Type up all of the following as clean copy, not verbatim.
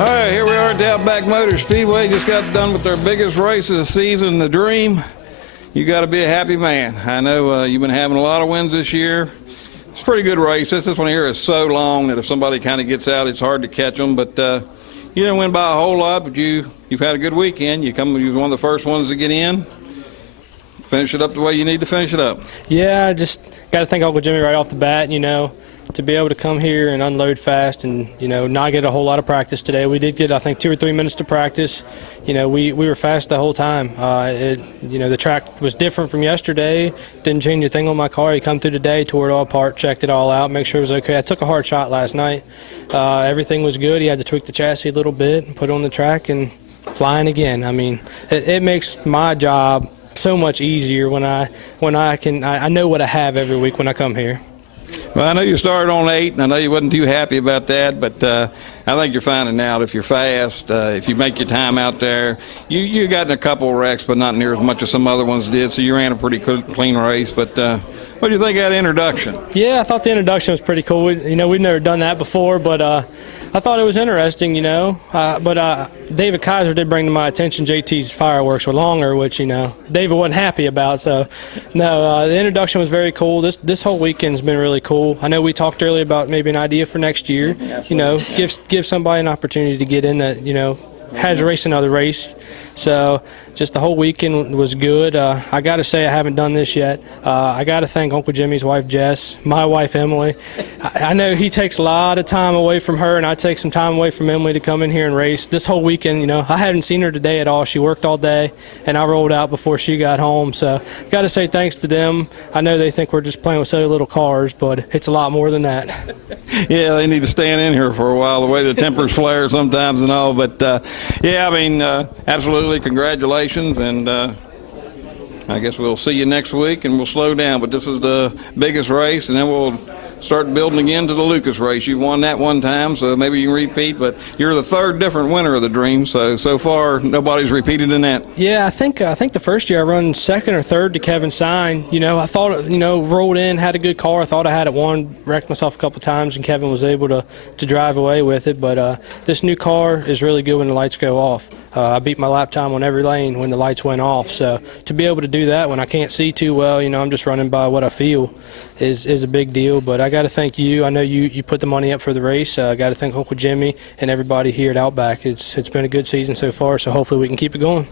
All right, here we are at the Outback Motor Speedway. Just got done with their biggest race of the season, the Dream. You got to be a happy man. I know you've been having a lot of wins this year. It's a pretty good race. This one here is so long that if somebody kind of gets out, it's hard to catch them. But you didn't win by a whole lot, but you've had a good weekend. You were one of the first ones to get in. Finish it up the way you need to finish it up. Yeah, I just got to thank Uncle Jimmy right off the bat, to be able to come here and unload fast and, not get a whole lot of practice today. We did get, I think, 2 or 3 minutes to practice. We were fast the whole time. The track was different from yesterday. Didn't change a thing on my car. He come through today, tore it all apart, checked it all out, make sure it was okay. I took a hard shot last night. Everything was good. He had to tweak the chassis a little bit and put it on the track and flying again. I mean, it makes my job so much easier when I know what I have every week when I come here. Well, I know you started on 8, and I know you wasn't too happy about that, but I think you're finding out if you're fast, if you make your time out there. You got in a couple of wrecks, but not near as much as some other ones did, so you ran a pretty clean race. But what do you think of that introduction? Yeah, I thought the introduction was pretty cool. We've never done that before, but I thought it was interesting, But David Kaiser did bring to my attention JT's fireworks were longer, which, David wasn't happy about. So, no, the introduction was very cool. This whole weekend's been really cool. I know we talked earlier about maybe an idea for next year. Give somebody an opportunity to get in that, has raced another race. So just the whole weekend was good. I got to say I haven't done this yet. I got to thank Uncle Jimmy's wife, Jess, my wife, Emily. I know he takes a lot of time away from her, and I take some time away from Emily to come in here and race. This whole weekend, I hadn't seen her today at all. She worked all day, and I rolled out before she got home. So got to say thanks to them. I know they think we're just playing with silly little cars, but it's a lot more than that. Yeah, they need to stand in here for a while, the way the tempers flare sometimes and all. But, yeah, I mean, absolutely congratulations, and I guess we'll see you next week, and we'll slow down. But this is the biggest race, and then we'll start building again to the Lucas race. You won that one time, so maybe you can repeat, but you're the third different winner of the Dream, so far nobody's repeated in that. Yeah, I think the first year I run second or third to Kevin Sign. I thought, rolled in, had a good car. I thought I had it won, wrecked myself a couple times, and Kevin was able to drive away with it. But this new car is really good when the lights go off. I beat my lap time on every lane when the lights went off. So to be able to do that when I can't see too well, I'm just running by what I feel is a big deal. But I got to thank you. I know you put the money up for the race. I got to thank Uncle Jimmy and everybody here at Outback. It's been a good season so far, so hopefully we can keep it going.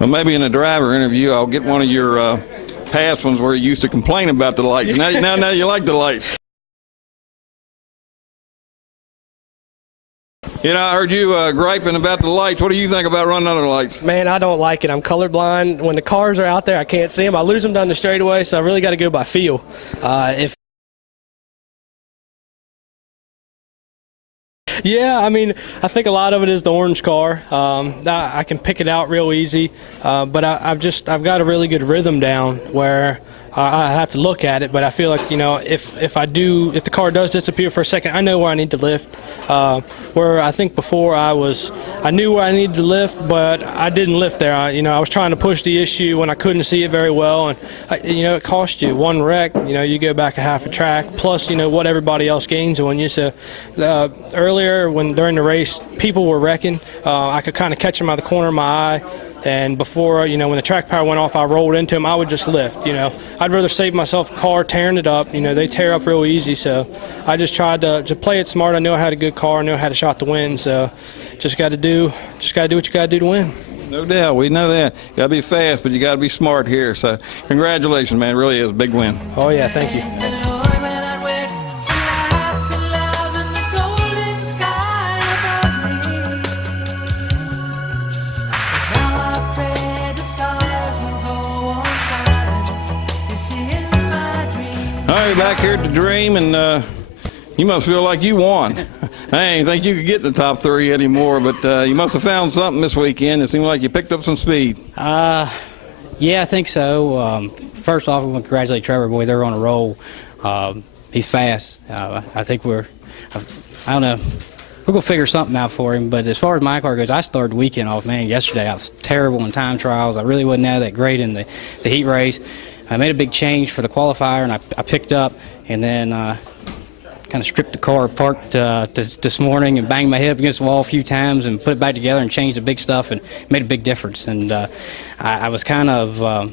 Well, maybe in a driver interview I'll get one of your past ones where you used to complain about the lights. Now you like the lights. I heard you griping about the lights. What do you think about running under the lights? Man, I don't like it. I'm colorblind. When the cars are out there, I can't see them. I lose them down the straightaway, so I really got to go by feel. Yeah, I mean, I think a lot of it is the orange car. I can pick it out real easy, but I've got a really good rhythm down where I have to look at it. But I feel like if the car does disappear for a second, I know where I need to lift. Where I think before I knew where I needed to lift, but I didn't lift there. I was trying to push the issue when I couldn't see it very well, and it cost you one wreck. You go back a half a track plus what everybody else gains on you. So earlier during the race, people were wrecking. I could kind of catch them out of the corner of my eye. And before, when the track power went off, I rolled into them. I would just lift, I'd rather save myself a car tearing it up. They tear up real easy. So I just tried to play it smart. I knew I had a good car. I knew I had a shot to win. So just got to do what you got to do to win. No doubt. We know that. You got to be fast, but you got to be smart here. So congratulations, man. It really is a big win. Oh, yeah. Thank you. All right, back here at the Dream, and you must feel like you won. I ain't think you could get in the top 3 anymore, but you must have found something this weekend. It seemed like you picked up some speed. Yeah, I think so. First off, I want to congratulate Trevor. Boy, they're on a roll. He's fast. I think I don't know. We're going to figure something out for him. But as far as my car goes, I started the weekend off, man. Yesterday I was terrible in time trials. I really wasn't that great in the heat race. I made a big change for the qualifier, and I picked up, and then kind of stripped the car apart this morning and banged my head up against the wall a few times and put it back together and changed the big stuff and made a big difference. And I was kind of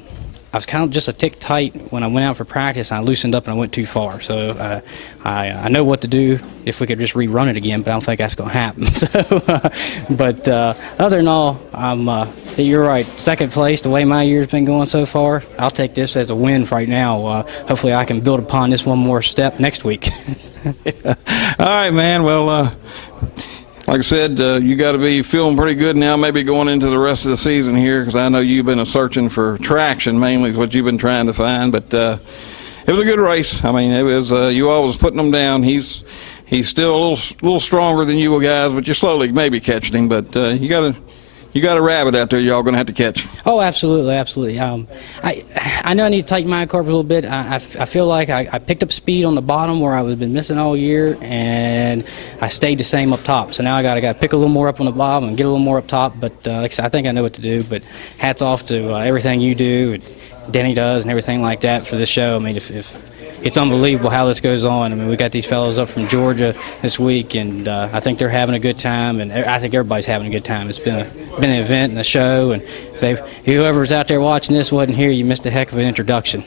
just a tick tight when I went out for practice, and I loosened up and I went too far. So I know what to do if we could just rerun it again, but I don't think that's going to happen. So, but other than all, you're right. Second place, the way my year's been going so far, I'll take this as a win right now. Hopefully I can build upon this one more step next week. All right, man. Well, like I said, you got to be feeling pretty good now, maybe going into the rest of the season here, because I know you've been searching for traction mainly is what you've been trying to find. But it was a good race. I mean, it was you always putting them down. He's still a little stronger than you guys, but you're slowly maybe catching him. But you got a rabbit out there y'all going to have to catch. Oh, absolutely, absolutely. I know I need to tighten my carb a little bit. I feel like I picked up speed on the bottom where I've been missing all year, and I stayed the same up top. So now I got to pick a little more up on the bottom and get a little more up top. But like I said, I think I know what to do. But hats off to everything you do, and Denny does, and everything like that for this show. I mean, if it's unbelievable how this goes on. I mean, we got these fellows up from Georgia this week, and I think they're having a good time, and I think everybody's having a good time. It's been an event and a show, and if whoever's out there watching this wasn't here, you missed a heck of an introduction.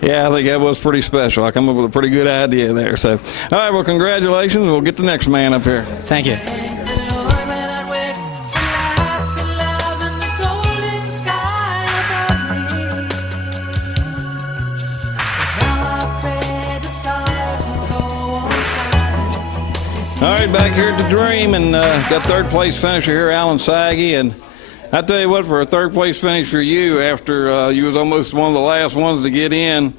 Yeah, I think that was pretty special. I come up with a pretty good idea there. So, all right, well, congratulations. We'll get the next man up here. Thank you. All right, back here at the Dream, and got third place finisher here, Alan Saggy, and I tell you what, for a third place finish for you after you was almost one of the last ones to get in,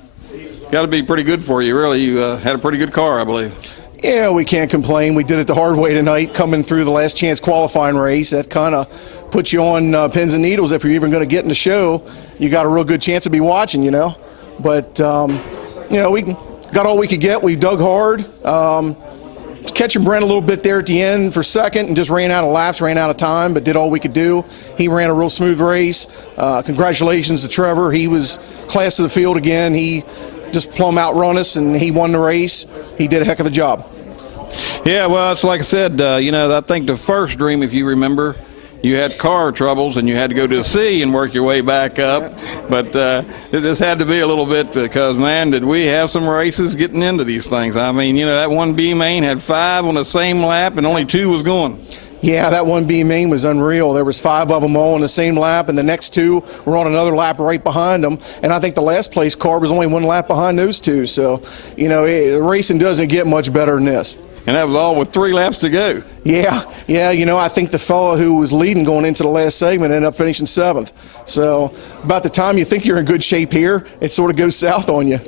got to be pretty good for you, really. You had a pretty good car, I believe. Yeah, we can't complain. We did it the hard way tonight, coming through the last chance qualifying race. That kind of puts you on pins and needles if you're even going to get in the show. You got a real good chance to be watching, you know. But, you know, we got all we could get. We dug hard. Catching Brent a little bit there at the end for second and just ran out of laps, ran out of time, but did all we could do. He ran a real smooth race. Congratulations to Trevor. He was class of the field again. He just plumb outrun us, and he won the race. He did a heck of a job. Yeah, well, it's like I said, you know, I think the first Dream, if you remember, you had car troubles and you had to go to the sea and work your way back up. But this had to be a little bit because, man, did we have some races getting into these things. I mean, you know, that one B main had 5 on the same lap and only 2 was going. Yeah, that one B main was unreal. There was 5 of them all on the same lap, and the next 2 were on another lap right behind them. And I think the last place car was only 1 lap behind those 2. So, you know, racing doesn't get much better than this. And that was all with 3 laps to go. Yeah, you know, I think the fellow who was leading going into the last segment ended up finishing 7th. So about the time you think you're in good shape here, it sort of goes south on you.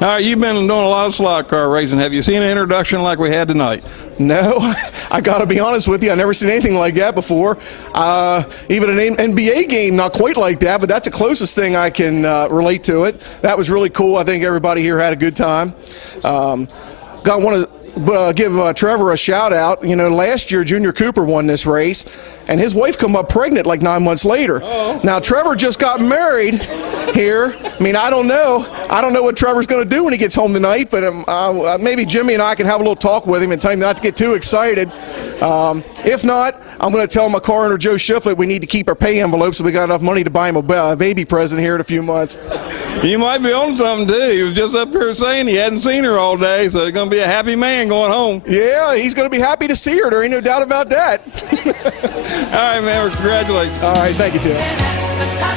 All right, you've been doing a lot of slot car racing. Have you seen an introduction like we had tonight? No, I got to be honest with you. I've never seen anything like that before. Even an NBA game, not quite like that, but that's the closest thing I can relate to it. That was really cool. I think everybody here had a good time. Give Trevor a shout out. You know, last year Junior Cooper won this race, and his wife come up pregnant like 9 months later. Oh. Now Trevor just got married here. I mean, I don't know what Trevor's going to do when he gets home tonight, but maybe Jimmy and I can have a little talk with him and tell him not to get too excited. If not, I'm going to tell my car owner Joe Shiflett we need to keep our pay envelope so we got enough money to buy him a baby present here in a few months. You might be on something too. He was just up here saying he hadn't seen her all day, so he's going to be a happy man going home. Yeah, he's going to be happy to see her. There ain't no doubt about that. All right, man. Congratulations. All right, thank you, Tim.